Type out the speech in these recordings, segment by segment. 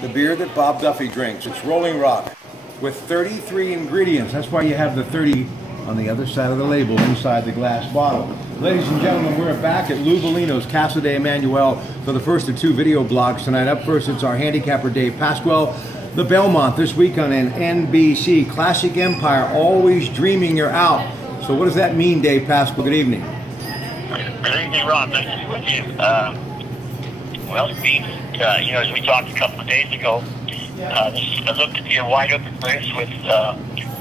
the beer that Bob Duffy drinks. It's Rolling Rock with 33 ingredients. That's why you have the 30 on the other side of the label inside the glass bottle. Ladies and gentlemen, we're back at Lou Bellino's Casa de Emanuel for the first of two video blogs tonight. Up first, it's our handicapper Dave Pasquale. The Belmont this week on an NBC. Classic Empire, always dreaming you're out. So what does that mean, Dave Pasquale? Good evening. Good evening, Ron. Nice to be with you. Well, it means, as we talked a couple of days ago, this looked to be a wide open race with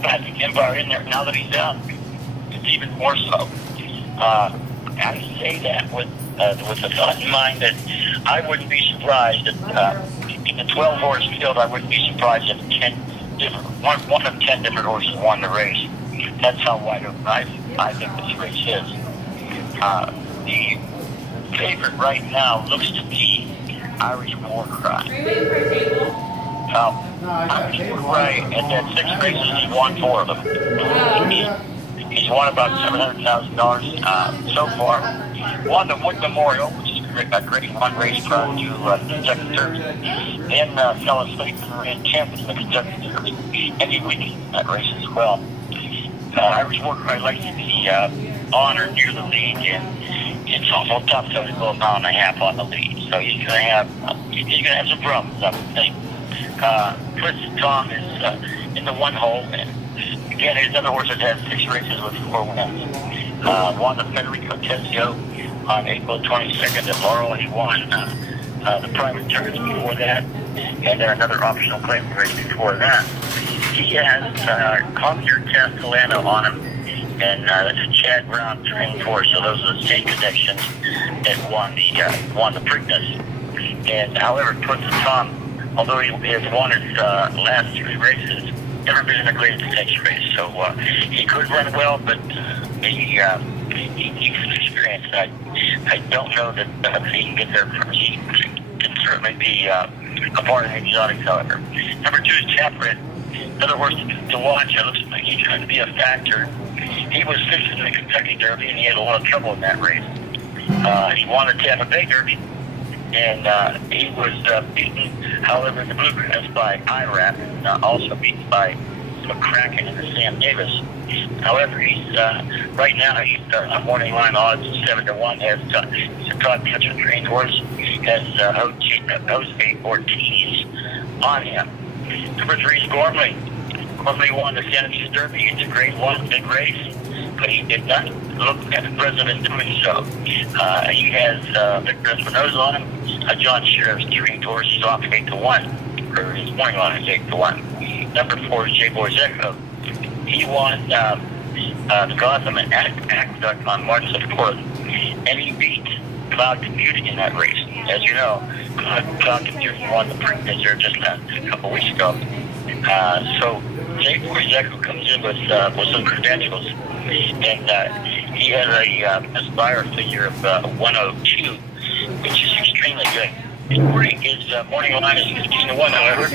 Classic Empire in there. Now that he's down, it's even more so. I say that with the thought in mind that I wouldn't be surprised if in the 12-horse field, I wouldn't be surprised if one of 10 different horses won the race. That's how wide open I think this race is. The favorite right now looks to be Irish War Cry. Irish War Cry, at that 6 races, he won 4 of them. He's won about $700,000 so far. Won the Wood Memorial, which is a great fundraiser to Kentucky Derby. Then fell asleep and ran 10th in the Kentucky Derby. And he won that race as well. Irish War Cry likes to be honored near the lead, and it's awful tough to go a mile and a half on the lead. So he's going to have some problems, I would think. Twisted Tom is in the 1 hole, and again, his other horses had 6 races with 4 wins. Won the Federico Tessio on April 22nd at Laurel. He won the private turns before that, and then another optional claim race before that. He has Conquer Castellano on him, and that's a Chad Brown trained horse. So those are the same connections that won the Preakness. And however, Twisted Tom, although he has won his last 3 races, never been in a Great Stakes race. So he could run well, but he needs experience. I don't know that he can get there first. He can certainly be a part of the exotics, however. Number 2 is Chapred. Another horse to watch. It looks like he's going to be a factor. He was 5th in the Kentucky Derby, and he had a lot of trouble in that race. He won the Tampa Bay Derby, and he was beaten, however, in the Bluegrass by IRAP, and also beaten by McCracken and the Sam Davis. However, he's right now he's on morning line odds 7-1. He's a Todd Pletcher trained horse. Has Jose Ortiz on him. Number 3 is Gormley. Gormley won the Santa Cruz Derby. It's a great one, big race, but he did not look at the president doing so. He has Victor Espinosa on him. John Sheriff's trained horse is off 8-1, or his morning line is 8-1. Number 4 is J-Boy's Echo. He won the Gotham and Aqueduct on March 4th, and he beat Cloud Computing in that race. As you know, Cloud Computing won the Preakness there just a couple weeks ago. So J-Boy's Echo comes in with some credentials, and he has a Aspire figure of 102, which is extremely good. His morning line is 15-1, however.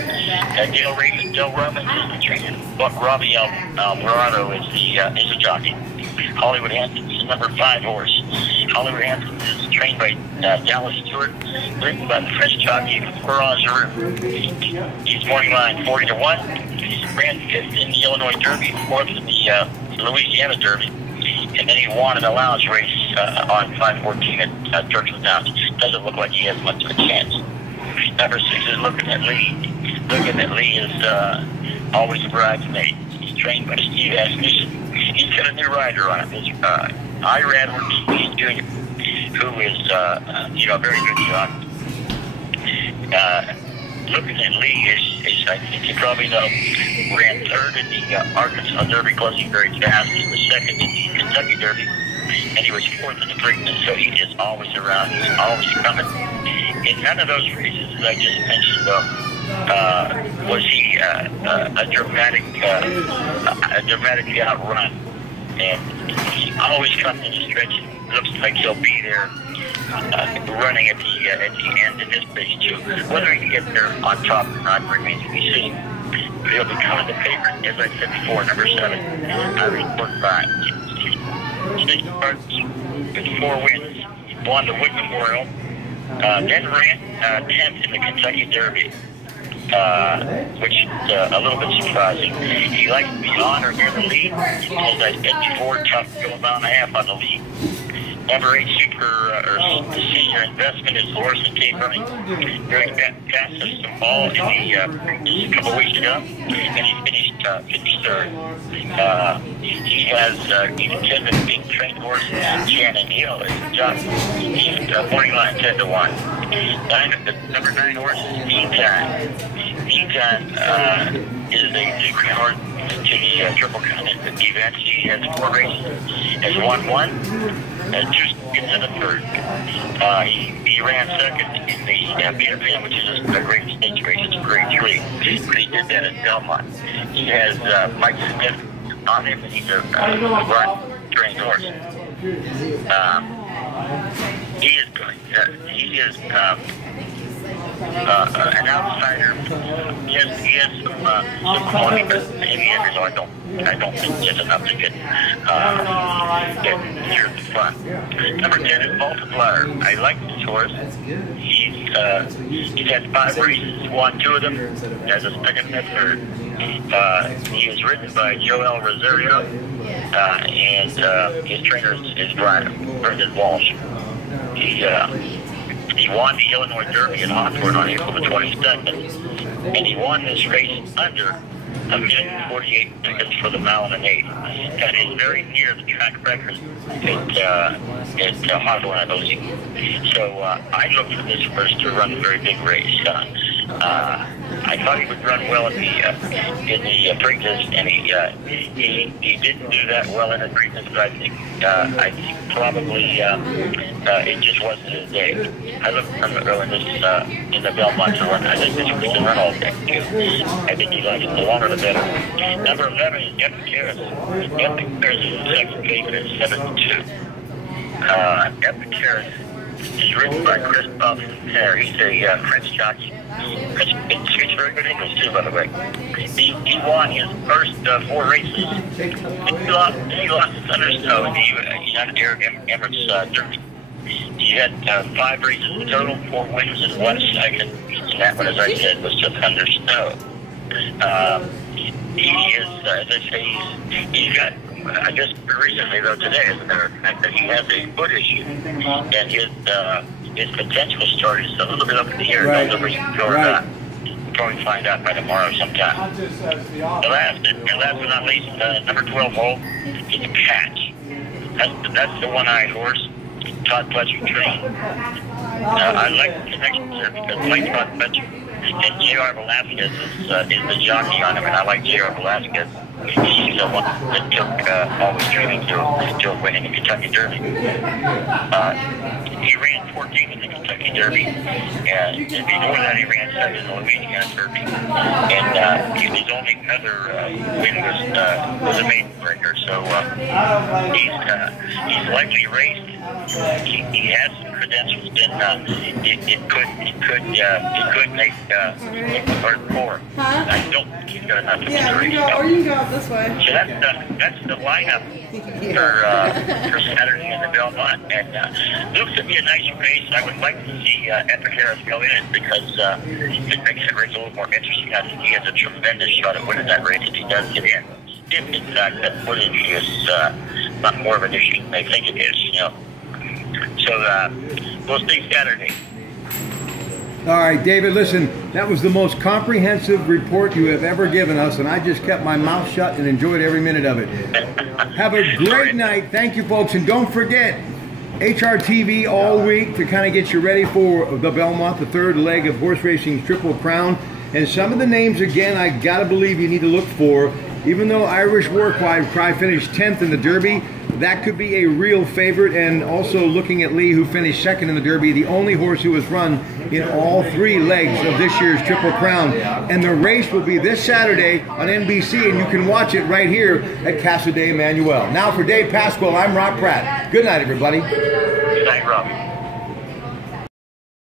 Del Roman is the trainer. Robbie Alvarado is the jockey. Hollywood Hanson is number 5 horse. Hollywood Hanson is trained by Dallas Stewart, ridden by the French jockey Florent Giroux. He's morning line 40-1. Ran 5th in the Illinois Derby, 4th in the Louisiana Derby, and then he won an allowance race on 5-14 at Churchill Downs. Doesn't look like he has much of a chance. Number 6 is Looking at Lee. Looking at Lee is always a bridesmaid. He's trained by Steve Asmussen. He's got a new rider on him. It's Irad Ortiz Jr., who is a very good jockey. Looking at Lee is, I think you probably know, ran 3rd in the Arkansas Derby, closing very fast. He was 2nd in the Kentucky Derby, and he was 4th in the Preakness, so he is always around. He's always coming. In none of those races that I just mentioned, though, was he a dramatically outrun. And he always comes in the stretch. Looks like he'll be there running at the end in this race too. Whether he can get there on top or not remains to be seen. He'll be coming the favorite, as I said before, number 7. Irish War Cry. State starts with 4 wins. Won the Wood Memorial. Then ran 10th in the Kentucky Derby. which is a little bit surprising. He likes to be on or near the lead. As I said before, tough to go a mile and a half on the lead. Number 8 or senior investment is horse and team running. During passed us some ball in a couple of weeks ago, and he finished third. He has he's a big trained horse, Shannon Hill is the jockey. He's morning line 10 to 1. Number 9 horse is Meantime. Meantime is a green horse to the Triple Crown event. He has 4 races, has won 1, and 2 seconds in the third. He ran second in the BFM, which is a great stage race. It's a grade 3. But he did that at Belmont. He has Mike Smith on him, and he's a trained horse. He is an outsider. He has some quality, but in the end, I don't think it's enough to get here at the front. Number 10 is Multiplier. I like this horse. He's had 5 races, won 2 of them, has a second and third. He is ridden by Joel Rosario, and his trainer is Brendan Walsh. He won the Illinois Derby in Hawthorne on April the 22nd, and he won this race under a minute and 48 seconds for the mile and an 8. That is very near the track record at Hawthorne, I believe. So I look for this horse to run a very big race. I thought he would run well in the Preakness, and he didn't do that well in the Preakness, but I think probably it just wasn't his day. I looked for him early in the Belmont to run. I think this was to run all day too. I think he likes it. The longer the better. Number 11 is Epic Harris. Epic Harris is the second favorite at 7-2. Epic Harris is written by Chris Buff. He's a French jockey. He speaks very good English too, by the way. He won his first 4 races. He lost to Thundersnow in the United Arab Emirates Derby. He had 5 races in total, 4 wins and 1 second. And that one, as I said, was to Thundersnow. He is, as I say, he's got, I guess recently though today, as a matter of fact, that he has a foot issue, and his potential start is a little bit up in the air. Right. Whether he can go or not. We'll probably find out by tomorrow sometime. The last but not least, number 12 hole is a Catch. That's the one-eyed horse Todd Fletcher trained. I like the connection there because like Todd Fletcher and J.R. Velasquez is the jockey on him, and I like J.R. Velasquez. He's the one that took all his training to winning the Kentucky Derby. He ran 14th in the Kentucky Derby, and before that he ran 2nd in the Louisiana Derby. And his only other win was a maiden breaker, so he's likely raced. He has some credentials, and it could make the first 4. I don't think he's got enough to win the race. Or you can go out this way. So that's the lineup for Saturday in the Belmont, and looks to be a nice race. I would like to see Epic Harris go in it because it makes the race a little more interesting. I think he has a tremendous shot at winning that race if he does get in. If in fact that footage is not more of an issue than they think it is, you know. So we'll see Saturday. All right, David, listen, that was the most comprehensive report you have ever given us, and I just kept my mouth shut and enjoyed every minute of it. Have a great night. Thank you, folks, and don't forget, HRTV all week to kind of get you ready for the Belmont, the 3rd leg of horse racing's Triple Crown. And some of the names, again, I got to believe you need to look for. Even though Irish War Cry finished 10th in the Derby, that could be a real favorite. And also looking at Lee, who finished 2nd in the Derby, the only horse who has run in all 3 legs of this year's Triple Crown. And the race will be this Saturday on NBC, and you can watch it right here at Casa de Emmanuel. Now for Dave Pasquale, I'm Rob Pratt. Good night, everybody. Good night, Rob.